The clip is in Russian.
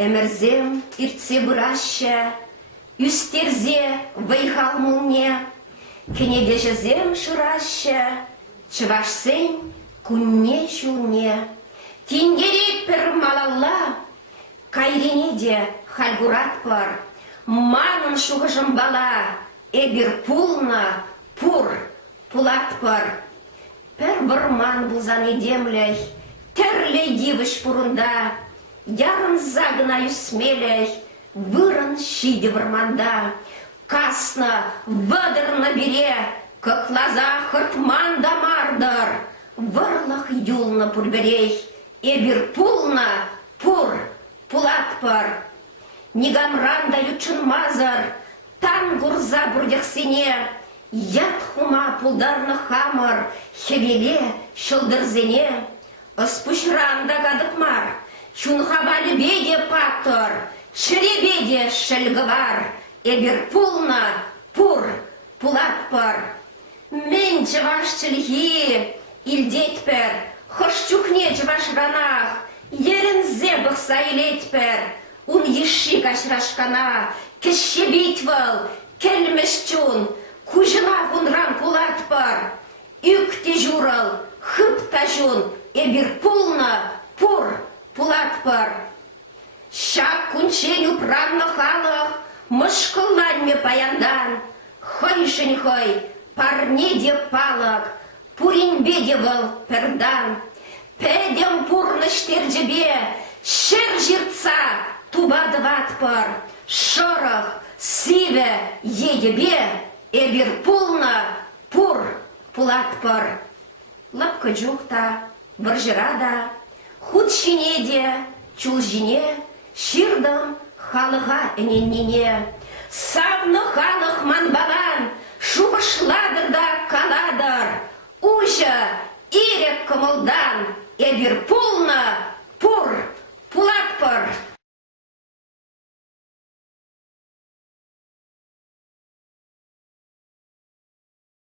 Эмерзем иртсе бұраща, үстерзе вайхал мұлне, кенебежезем шыраща, чывашсен күнне шулне. Тингерет пір малалла, кайрене де хальгурат пар, манын шуғыжым бала, эбір пулна, пур, пулат пар. Пір бұрман бұлзан едемлей, терлей дивыш пурында, ярын загнаю смелей, вырын щиде варманда. Касно, выдыр бере, как лоза хыртман да мардар. Варлах юлна пурберей, эбір пулна, пур, пулат пар. Нигамран даючын мазар, тан гурза бурдяхсене, яд хума пулдарны хамар, хевеле шылдырзене. Спущранда гадыкмар, чунхавалі беде паттыр, шеребеде шілгівар, эбір пулна, пур, пулат пар. Мен жываш чілгі, илдетпер, хош-чухне жываш ранах, ерінзе бұқса илетпер, ун еші кашрашкана, кіші битвал, келмеш чун, кужына ғунран кулат пар, үкте журал, хып тажун, эбір пулна, пур, пулат пар. Шак кунчен управно халық, мышқыланме паяндан, хойшын хой, парне де палық, пуринбе де выл пердан. Пәдем пурныштер жебе, шер жирца, тубадыват пар, шорох, сиве, едебе, эбір пулна, пур, пулат пар. Лапка жуқта, варжырада, худ шинеде, чулжине, ширдым халыға эненнене. Савны халық манбалан, шубышладырда каладыр. Ужа ирек кымылдан, эбір пулна,